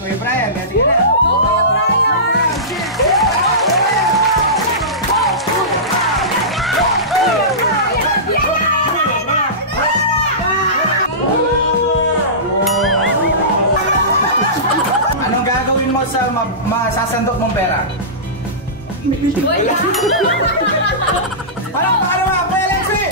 Kuya Brian. Sige na. Kuya Brian! Anong gagawin mo sa masasandok mong pera? Wala! Paano ba? Kuya Lexi!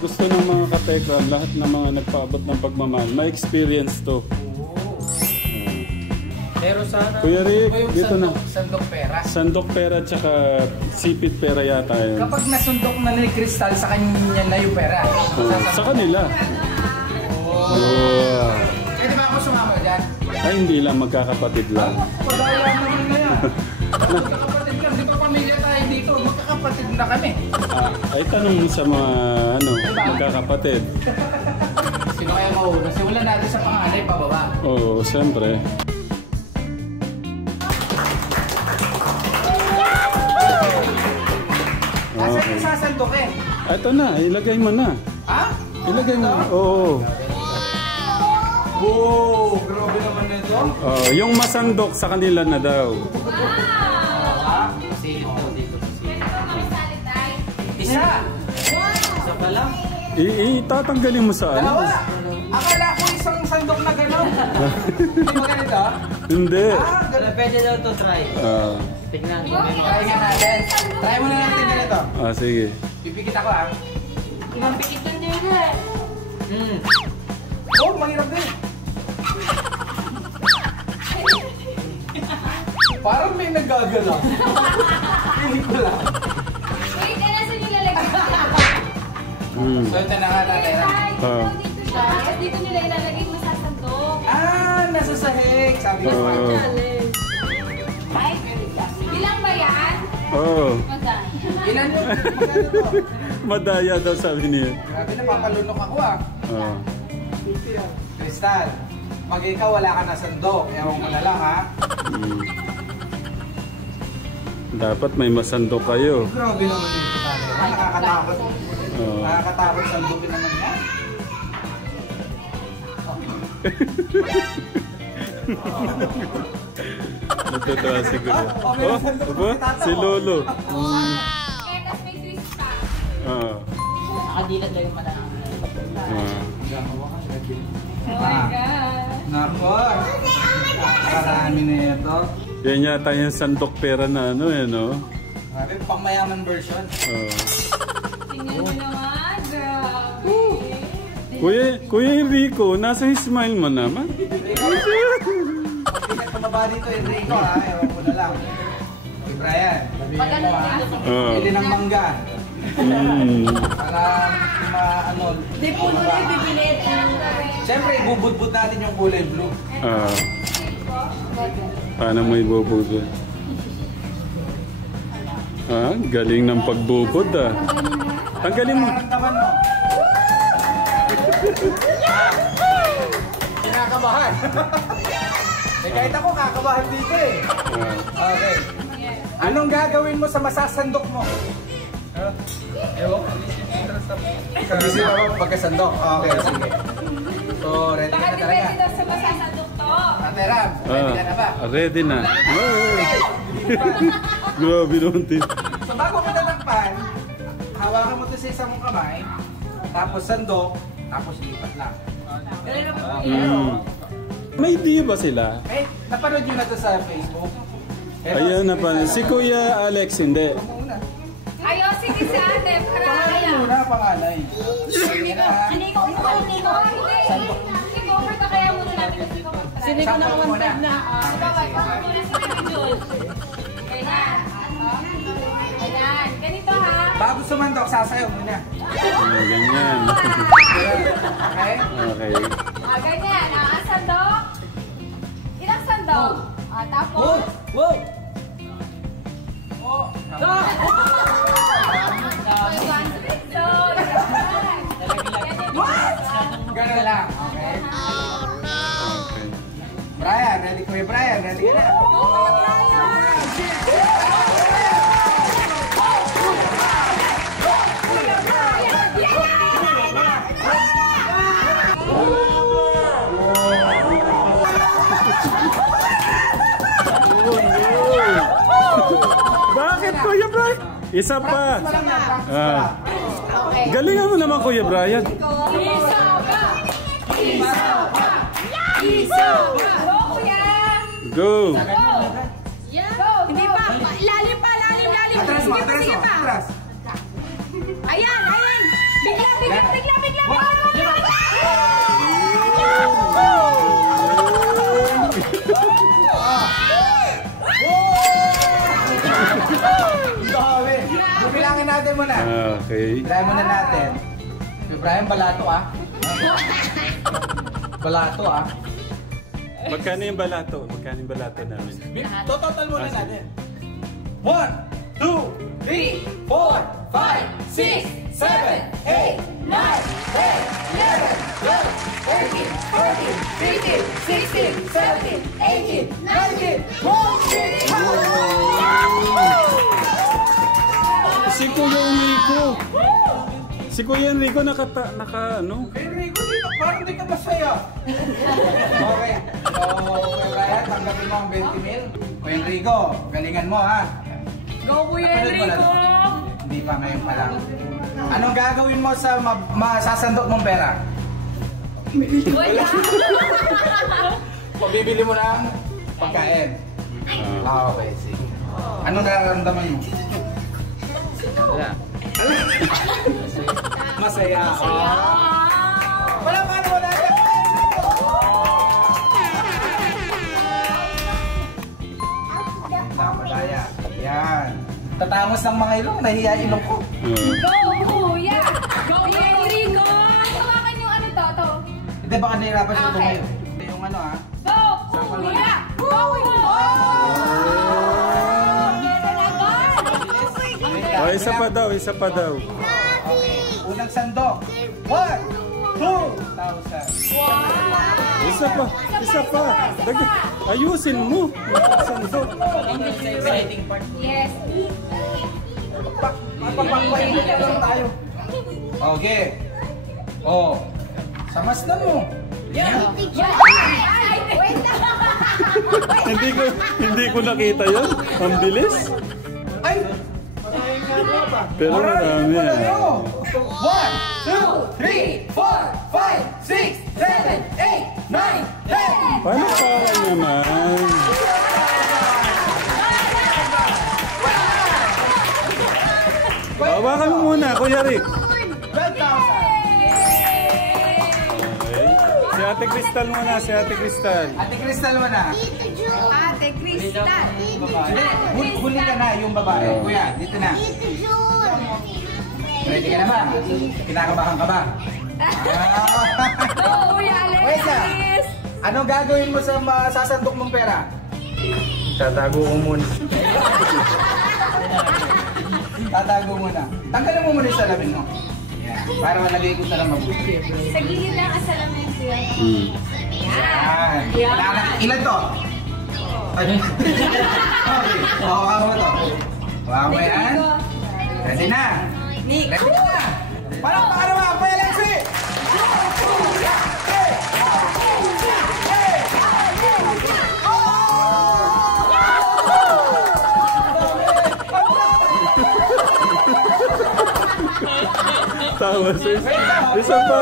Gusto ng mga katekram, lahat ng mga nagpaabot ng pagmamahal, ma-experience to. Pero sana Kuya Rick, dito na. Sandok pera. Sandok pera tsaka sipit pera yata yun. Kapag nasundok na ni Crystal sa kanya na yung pera. Sa kanila. Oh. Pwede ba ako sumama dyan? Ay, hindi lang, magkakapatid lang. Pagkaya naman na yan. Magkakapatid lang. Di ba pamilya tayo dito? Magkakapatid na kami. Ay, tanong mo sa mga magkakapatid. Sino kaya mauna? Simulan natin sa panganay pababa. Oo, siyempre. Asan yung sasandok eh? Ito na, ilagay mo na. Ha? Ilagay mo. Oo. Wow! Grabe naman na ito. Yung masandok sa kanila na daw. Kasi ito dito. Isa! Isa pa lang? Itatanggalin mo sa ano? Dalawa! Akala ko isang sandok na gano'n. Hindi ba ganito? Hindi. Gano'n. Pwede daw ito try. Tignan. Try nga natin. Try mo na natin ganito. Sige. Pipikit ako ah. Mabikitan niyo na. Oh, mahirap din. Parang may nagagala. Hindi ko lang. Wait, nasa nilalagay? So ito na nga natin. Dito siya. Dito nila ilalagay masasandok. Nasa sahig. Sabi ko pa. Ay, bilang ba yan? Oo. Magkano? Ilan yung magkano to? Madaya daw sabi niya. Grabe, napapalunok ako ah. Oo. Crystal, pag ikaw wala ka na sandok, ewan mo na lang ha. Dapat may masandok kayo. Grabe naman yung pare. Nakakatakot. Nakakatakot sandukin naman yan. Natutuwa siguro. Si Lolo. Eh, tas may twist pa. Nakadilat lang yung mata namin. Oh my God. Nako. Karami na ito. Yan yata yung sandok pera na ano eh, no? Grabe, pang mayaman version. Tingnan mo naman. Grabe. Kuya Enrico, nasa smile mo naman. Pagkat tumaba dito, Enrico ha. Ewan ko na lang. Okay, Brian. Sabihin mo ha. Pili ng mangga. Para ano. Di puno na yung bibilit. Siyempre, ibubudbud natin yung kulay blue. Paano mo ibubudod? Galing ng pagbubod ah. Tanggalin mo. Naramdaman mo. Kinakabahan. Kahit ako kakabahan dito eh. Okay. Anong gagawin mo sa masasandok mo? Ewan ko. Isip ako pagkasandok. Okay, sige. So, ready ka Baka na di talaga. pwede daw sa masasandok to. Ate Ram, ready ka na ba? Ready na. Grabe naman din. So, bago mo tatakpan, hawakan mo ito sa isang mong kamay, tapos sandok, tapos lipat lang. May idea ba sila? Eh, napanood nyo na ito sa Facebook? Ayan na pa. Si Kuya Alex hindi. Ayaw, sige si ate. Para Pangalan muna, pangalan. Sige na ha. Hindi ko hindi. Sige, over ka kaya muna natin kasi ko mag-try. Sige ko na 1.5 na. Muna si Baby Jules. Ganyan. Ayan. Ganito ha. Bago sumandok, sasayaw muna. Ganyan. Okay? Okay. Ganyan. Ang sandok. Tapos? Wow! Ganun lang, okay? Okay. Brian, ready ko yung Brian, ready ka na? Bakit, Kuya Brian? Isa pa. Practice pa lang yan, practice pa lang. Galingan mo naman, Kuya Brian. Go, kuya! Go. Hindi pa. Lalim pa, lalim. Atras mo, atras mo, atras. Ayan. Bigla. Dami. Bilangin natin muna. Okay. Bilangin muna natin. Si Brian, balato ah. Balato ah. Magkano yung balato? Magkano yung balato namin? Total muna natin. 1, 2, 3, 4, 5, 6, 7, 8, 9, 10, 11, 12, 13, 14, 15, 16, 17, 18, 19, 20! Si Kuya Enrico. Si Kuya Enrico naka ano? Enrico, dito parang di ka masaya. Okay. So, Kuya Brian, tanggapin mo ang 20 mil. Kuya Enrico, galingan mo ha. Go, Kuya Enrico! Hindi pa, ngayon pa lang. Anong gagawin mo sa masasandok mong pera? Wala! Pabibili mo ng pagkain. Okay, sige. Anong nararamdaman mo? Masaya. Wala pa naman natin. Madaya. Yan. Tatamos ng mga ilong, nahiya ilong ko. Go, kuya! Go, Kuya Enrico! Hawakan yung ano to. Hindi baka nahirapan siya Okay. tumayo. Yung ano ha. Go, kuya! Go, kuya! Oh, isa pa daw, isa pa daw. Unang sandok. 1, 2,000. Isa pa, isa pa. Ayusin mo. Sandok. Yes. Mapapagpahinit ka lang tayo. Okay. Oh. Samasdan mo. Yeah. Wait. Hindi ko nakita 'yon. Ang bilis. Ay! Pero marami. 1, 2, 3, 4, 5, 6, 7, 8, 9, 10. Paano pa naman? Hawakan mo muna, Kuya Rick. 12,000. Okay. Si Ate Crystal muna, si Ate Crystal. Ate Crystal mo na. Ate Crystal. Hindi, huli ka na yung babae. Kuya, dito na. Ready ka na ba? Kinakabahan ka ba? Go, Kuya Wait na. Alexis. Anong gagawin mo sa masasandok mong pera? Tatago ko muna. Tatago muna. Tanggalin mo muna yung salamin mo. Yan. Para malagay ko lang mabuti. Sa gilid lang ang salamin siya. Yan. Ilan to? Okay. Hawakan mo to. Hawakan mo yan. Ready na. Ready na. Parang naman, Kuya Alexi! Tawa sis. Isa pa.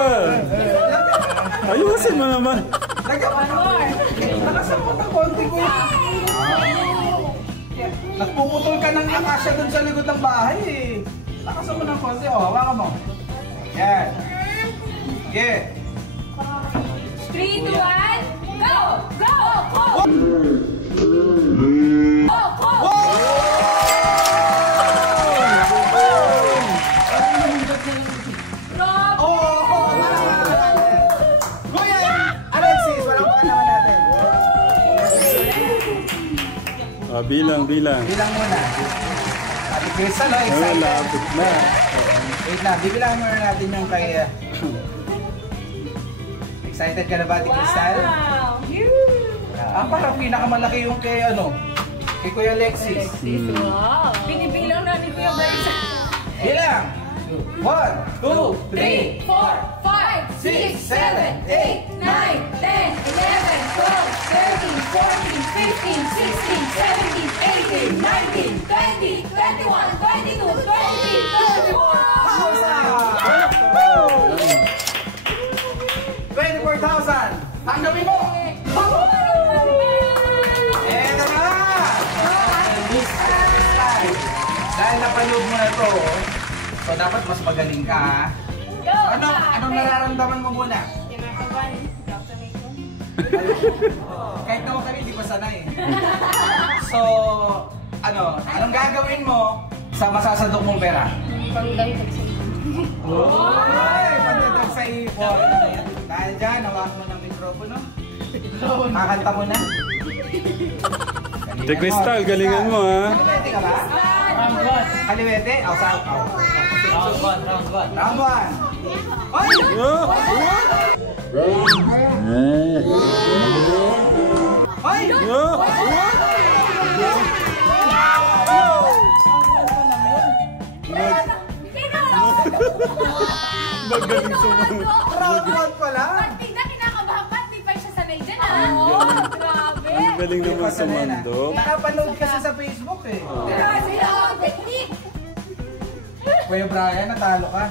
Ayusin mo naman. Nakasapot ang konti ko. Nagpuputol ka ng akasya dun sa likod ng bahay eh. Nakasapot ng konti. O, hawakan mo. Yan. Okay. 3, 2, 1, go! Go! Go! Go! Go! Kuya Alexis, walang pa naman natin. Bilang. Bilang muna. Ate Crystal, oh, excited. Lapit na. Wait na, bibilangan muna natin yung kay... excited ka na ba, Ate Crystal? Wow! Parang pinakamalaki yung kay kay Kuya Alexis. Wow! Binibilang na ni Kuya Bryce. Bilang! 1, 2, 3, 4, 5, 6, 7, 8, 9, 10, 11, 12, 13, 14, 15, 16, 17, 18, 19, 20, 21, 22, 23, 24,000! Tanggapin mo! Eto na! Dahil napanood mo na ito, so dapat mas magaling ka, ha? Anong nararamdaman mo muna? Kinakabahan. Dr. Mayton. Kahit naman kami hindi pa sanay. So, anong gagawin mo sa masasandok mong pera? Pagdagdag sa ito. Oy! Pagdadag sa ipon. Dahil dyan, hawak mo ng mikropono. Kakanta mo na. Ate Crystal, galingan mo ha. Kaliwete ka ba? Kaliwete? Round 1. Round 1. Oy! Oy! Magaling sumunod. Round 1 pala. Pati na kinakabahan pa, di pa siya sanay dyan, ha? Oo, grabe. Ang galing naman sumundok. Nakapanood kasi sa Facebook eh. Grabe ang technique. Kuya Brian, natalo ka.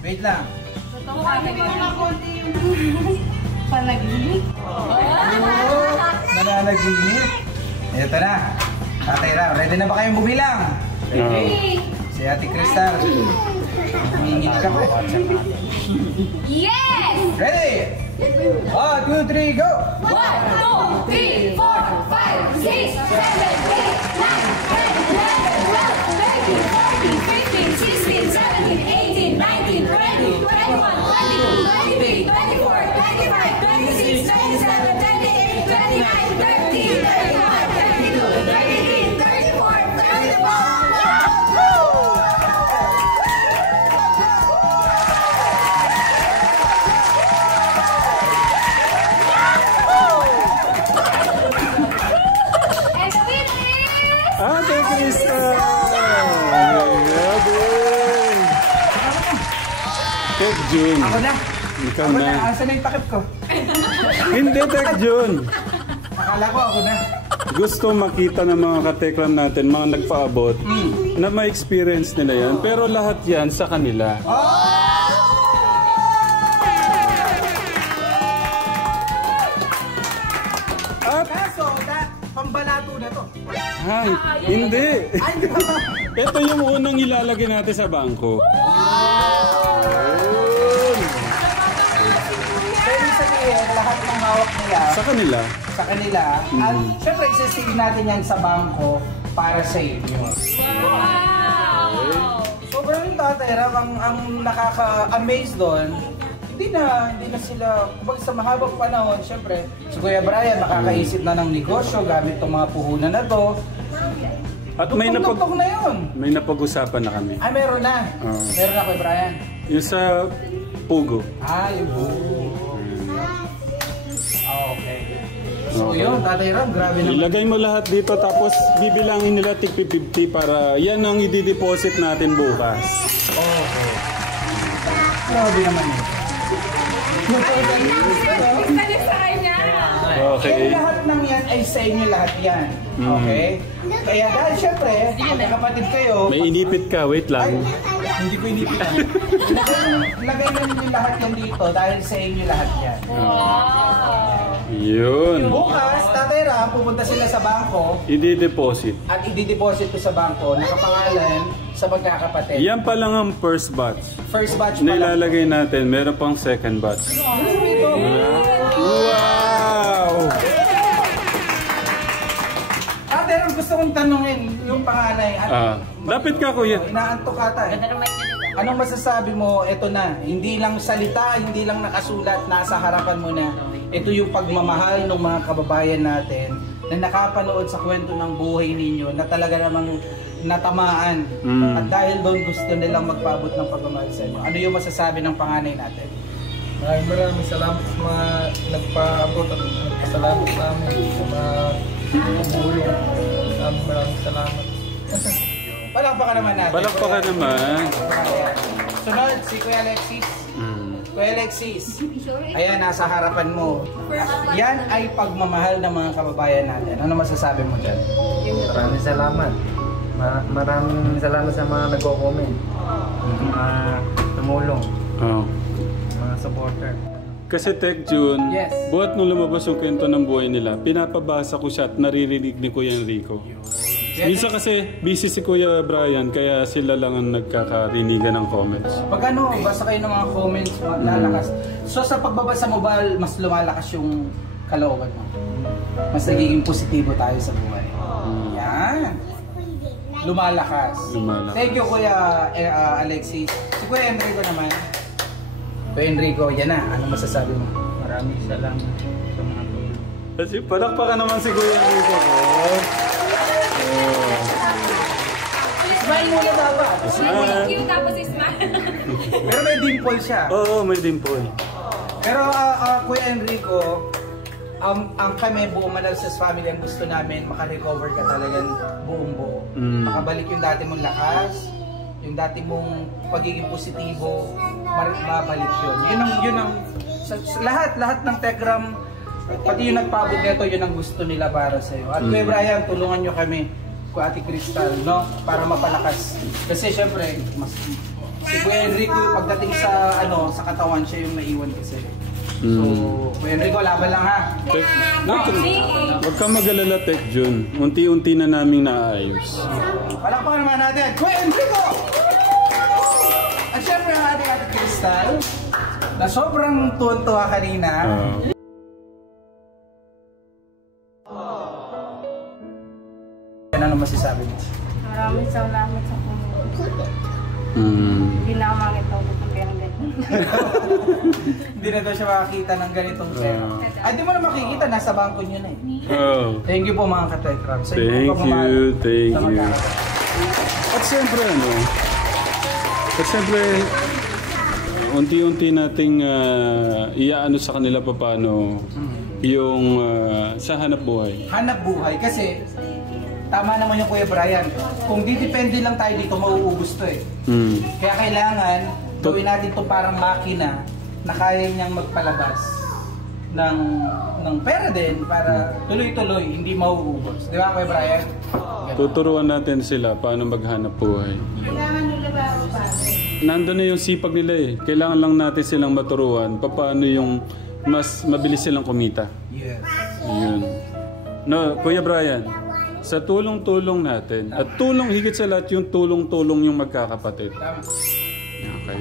Wait lang. Sabi mo na konti yung panaginip. Nananaginip. Ito na. Tatay Ram, ready na ba kayong bumilang? Ready. Si Ate Crystal. Humingit ka po. Yes! Ready? 1, 2, 3, go! 1, 2, 3, 4, 5, 6, 7, 8, 9, 10, 11, 12, 13, 14, 15, 16, 17, 18, 19, 20, 21, 22, 23, 24, 25, 26, 27, 28, 29, 30, 31, 32, 33, 34, 35! And the winner is... Ate Crystal! Grabe! Tek Jun. Ako na. Ikaw Ako na. na. Asa na yung takip ko? Hindi, Tek Jun. Akala ko ako na. Gusto makita ng mga katekram natin, mga nagpaabot, na ma-experience nila yan. Pero lahat yan sa kanila. At, Kaso, pambalato na to. ay, hindi. Ito yung unang ilalagay natin sa bangko. So, ibig sabihin, lahat ng hawak nila Sa kanila. sa kanila, at syempre isisingin natin yan sa bangko para sa inyo. Sobrang yung Tatay Ram, ang nakaka-amaze doon, hindi na sila, kumbaga sa mahabang panahon, syempre, si Kuya Brian makakaisip na ng negosyo gamit itong mga puhunan na to. At may Tugtog na yun. may napag-usapan na kami. Ay, meron na. Meron na, Kuya Brian. Yung sa Pugo. Yung buho. Okay. So Okay. yun, Tatay Ram, grabe naman. Ilagay mo lahat dito tapos bibilangin nila tig 50 para yan ang i-deposit natin bukas. Okay. Grabe naman yun. Nagsalit sa kanya. Okay. Kaya lahat ng yan ay sa inyo lahat yan. Okay? Kaya dahil syempre, magkakapatid kayo, May inipit ka, wait ay, lang. hindi ko inipitan. Lagay na ninyo lahat yan dito dahil sa inyo lahat yan. Yun. Bukas, Tatay Ram, pupunta sila sa bangko I-deposit. at i-deposit ko sa bangko nakapangalan sa magkakapatid. Yan pa lang ang first batch. First batch Na pa lang. ilalagay natin, meron pang second batch. Wow! Ate Ram, gusto kong tanungin yung panganay. Lapit ka, kuya. Inaantok ata eh. Anong masasabi mo, eto na, hindi lang salita, hindi lang nakasulat, nasa harapan mo na. Ito yung pagmamahal ng mga kababayan natin na nakapanood sa kwento ng buhay ninyo na talaga namang natamaan. At dahil doon gusto nilang magpaabot ng pagmamahal sa inyo. Ano yung masasabi ng panganay natin? Maraming salamat sa mga nagpaabot at salamat sa amin sa mga tumulong. Maraming salamat. Palakpakan naman natin. Palakpakan naman. Sunod, si Kuya Alexis. Kuya Alexis, ayan, nasa harapan mo. Yan ay pagmamahal ng mga kababayan natin. Ano masasabi mo dyan? Maraming salamat. Maraming salamat sa mga nagko-comment. Mga tumulong. Oh. Mga supporter. Kasi Tech June, Yes. buhat nung lumabas yung kwento ng buhay nila, pinapabasa ko siya at naririnig ni Kuya Enrico. Minsan kasi busy si Kuya Brian, kaya sila lang ang nagkakarinigan ng comments. Pag ano, basta kayo ng mga comments, lalakas. So sa pagbabasa mo ba, mas lumalakas yung kalooban mo? Mas nagiging positibo tayo sa buhay. Yan. Lumalakas. Thank you, Kuya Alexis. Si Kuya Enrico naman. Kuya Enrico, yan na. Ano masasabi mo? Maraming salamat sa mga tulong. Kasi palakpakan naman si Kuya Enrico ko. Smile muna dapat. Cute tapos smile. Pero may dimple siya. Oo, may dimple. Pero Kuya Enrico, ang kami buong Manalsas family, ang gusto namin makarecover ka talagang buong buo. Makabalik yung dati mong lakas, yung dati mong pagiging positibo, mabalik yun. Yun ang lahat ng Techram, pati yung nagpabot nito, yun ang gusto nila para sa iyo. At Kuya Brian, tulungan nyo kami, Kuya Ate Crystal, no? Para mapalakas. Kasi syempre, si Kuya Enrico, pagdating sa sa katawan, siya yung naiwan kasi. So, Kuya Enrico, laban lang ha. Huwag kang mag-alala, Tech June. Unti-unti na naming naayos. Palakpakan naman natin, Kuya Enrico! At syempre ang ating Ate Crystal, na sobrang tuwan-tuwa kanina. Ano masasabi mo? Maraming salamat sa tumulong. Hindi na makakita ng pera ganyan. Hindi na daw siya makakita ng ganitong pera. Ay, di mo na makikita, nasa bangko niyo na eh. Thank you po mga ka-Techram. Thank you. At siyempre unti-unti nating iaano sa kanila paano yung sa hanap buhay. Hanap buhay kasi tama naman yung Kuya Brian. Kung didepende lang tayo dito, mauubos to eh. Kaya kailangan gawin natin to parang makina na kaya niyang magpalabas ng pera din para tuloy-tuloy, hindi mauubos. Di ba Kuya Brian? Tuturuan natin sila paano maghanap buhay. Kailangan nila ba Nandun na yung sipag nila eh. Kailangan lang natin silang maturuan paano yung mas mabilis silang kumita. Yes. Yun. No, Kuya Brian, sa tulong-tulong natin, at higit sa lahat yung tulong-tulong yung magkakapatid. Okay.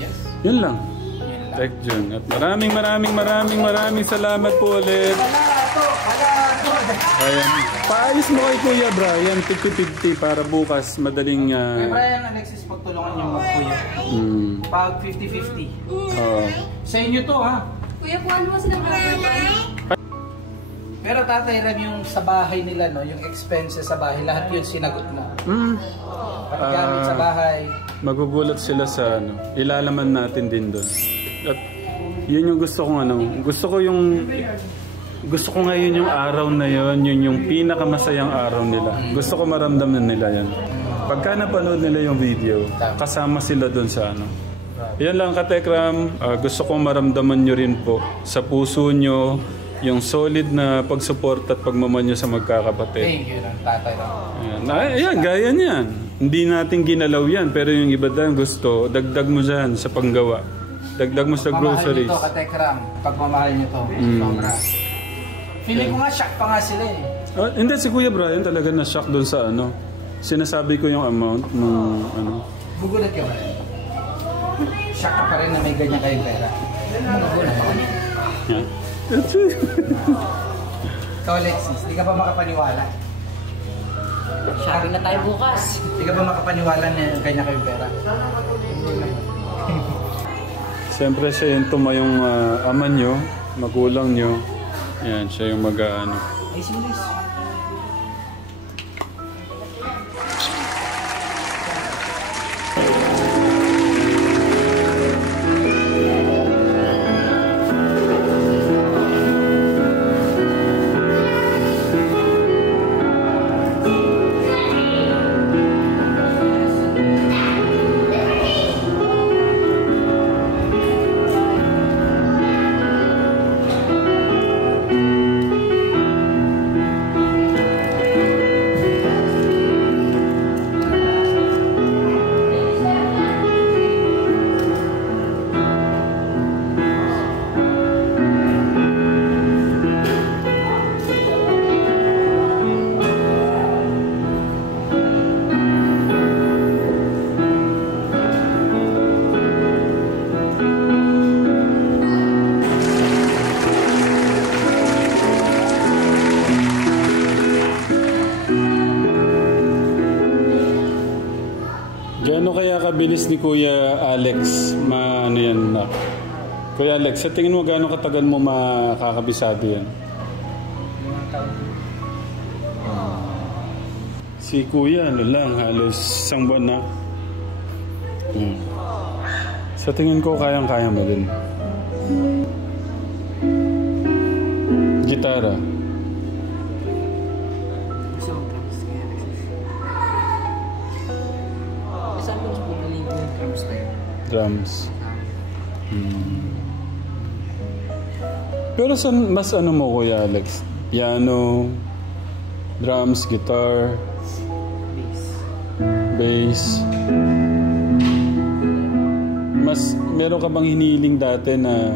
Yes. Yun lang. Tech June. At maraming salamat po ulit. Ayan. Paayos mo kay Kuya Brian, 50-50 para bukas madaling... Kuya Brian, Alexis, pagtulungan niyo mag-kuya. Pag 50-50. Sa inyo to ha. Kuya, kuhaan mo silang rubber. Pero Tatay Ram, yung sa bahay nila, no, yung expenses sa bahay, lahat yun sinagot mo. Paggamit sa bahay. Magugulat sila sa ilalaman natin din doon. At yun yung gusto kong gusto ko ngayon yung araw na yun yung pinakamasayang araw nila. Gusto ko maramdaman nila yan. Pagka napanood nila yung video, kasama sila doon sa Yan lang ka-Techram, gusto kong maramdaman nyo rin po sa puso nyo yung solid na pagsuporta at pagmamahal nyo sa magkakapatid. Thank you lang, Tatay Ram. Ayan, gaya niyan. Hindi natin ginalaw yan, pero yung iba dyan gusto, dagdag mo dyan sa panggawa. Dagdag mo sa groceries. Pagmamahal nyo to, ka-Techram. Pagmamahal nyo to. Sobra. Feeling ko nga, shock pa nga sila eh. Hindi, si Kuya Brian talaga na-shock doon sa Sinasabi ko yung amount ng Gugulat ka ba rin? Shock ka pa rin na may ganyan kayong pera. Gugulat ako niya. Ikaw, Alexis, di ka ba makapaniwala? Shopping na tayo bukas. Di ka ba makapaniwala na ganyan kayong pera? Siyempre siya yung tumayong ama nyo, magulang nyo. Yan, siya yung Ay, serious. pinakabilis ni Kuya Alex, ano yan na. Kuya Alex, sa tingin mo gaano katagal mo makakabisado yan? Si Kuya, ano lang, halos isang buwan na. Sa tingin ko, kayang-kaya mo din. Gitara. Drums. Pero saan mas ano mo, Kuya Alex? Piano, drums, guitar, bass. Mas meron ka bang hinihiling dati na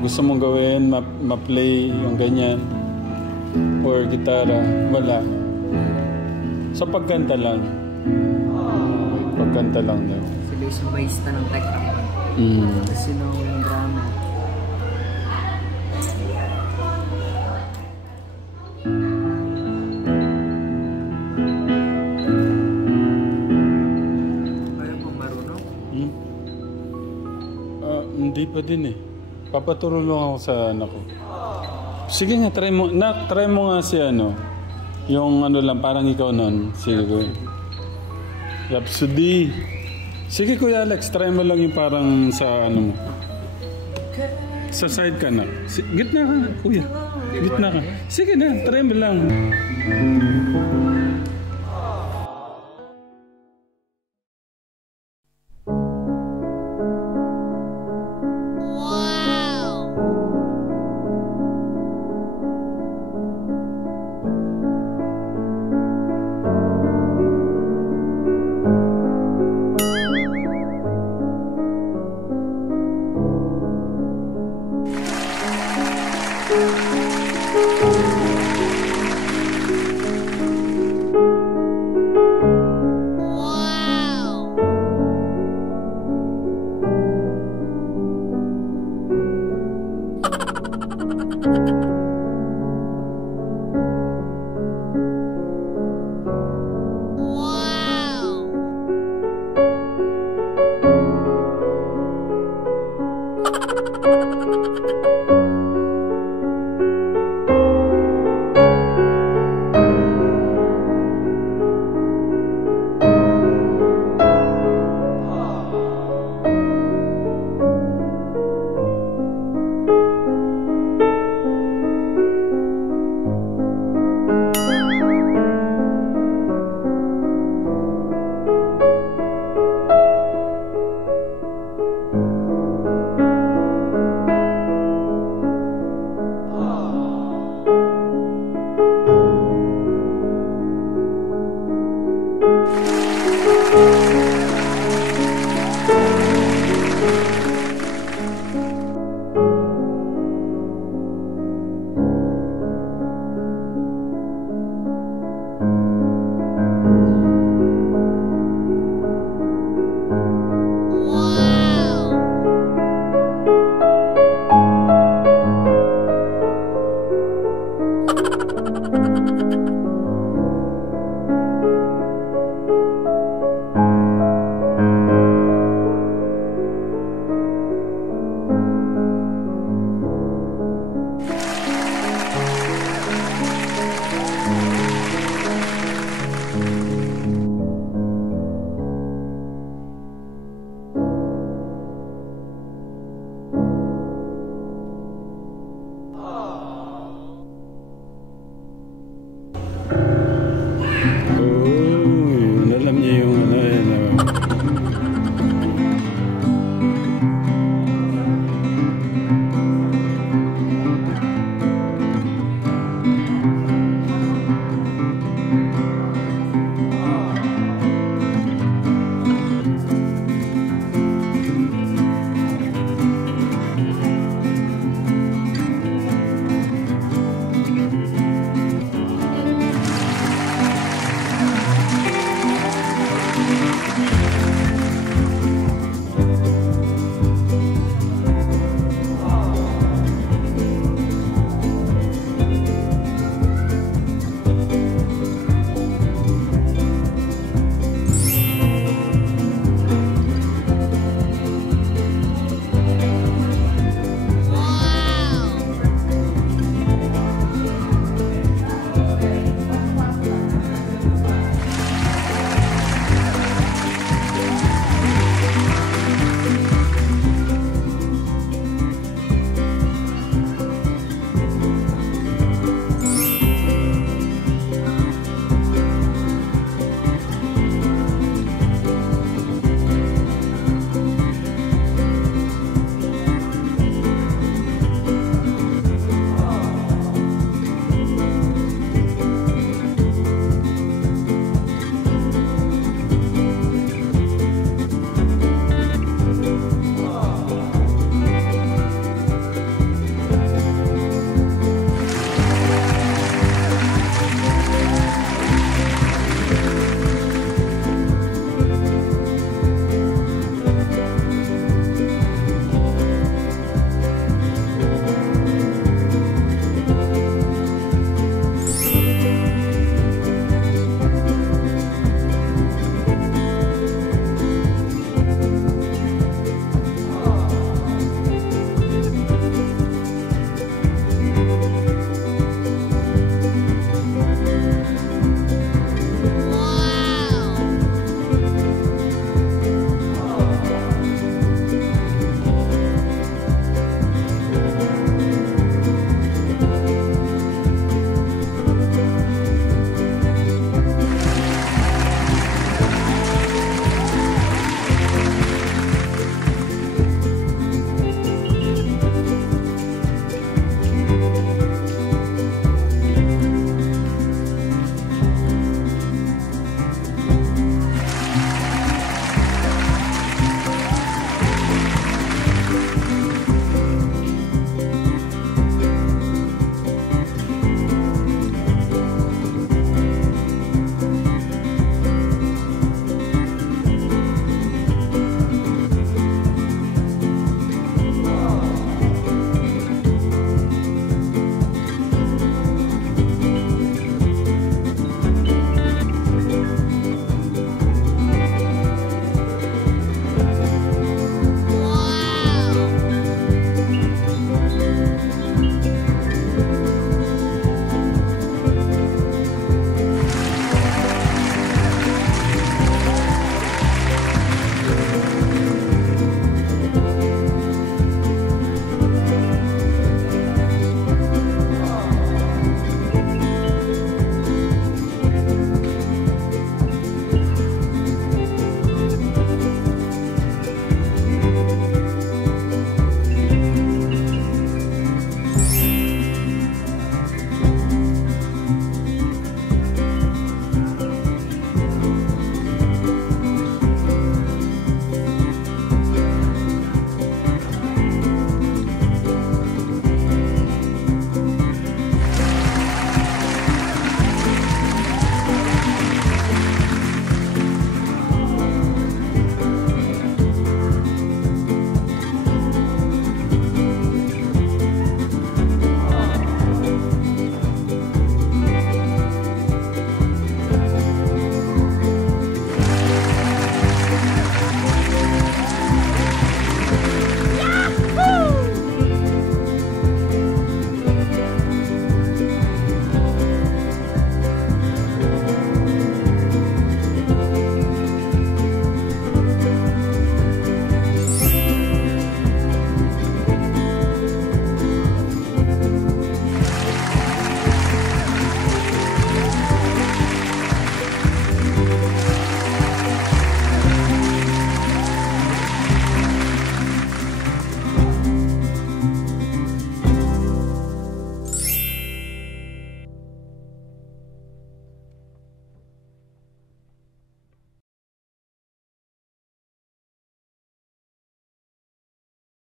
gusto mong gawin, ma-play yung ganyan? Or gitara? Wala. So pagkanta lang. Pagkanta lang daw. Sila yung bayista ng tech rock. Kasi yung drama. Kaya po marunong? Hindi pa din eh. Papaturo lang ako sa anak ko. Sige nga, try mo nga si ano. Yung ano lang, parang ikaw nun. Sige ko. Rhapsody. Sige Kuya Alex, try mo lang yung parang sa ano mo. Sa side ka na. Gitna ka, Kuya. Gitna ka. Sige na, try mo lang. Wow!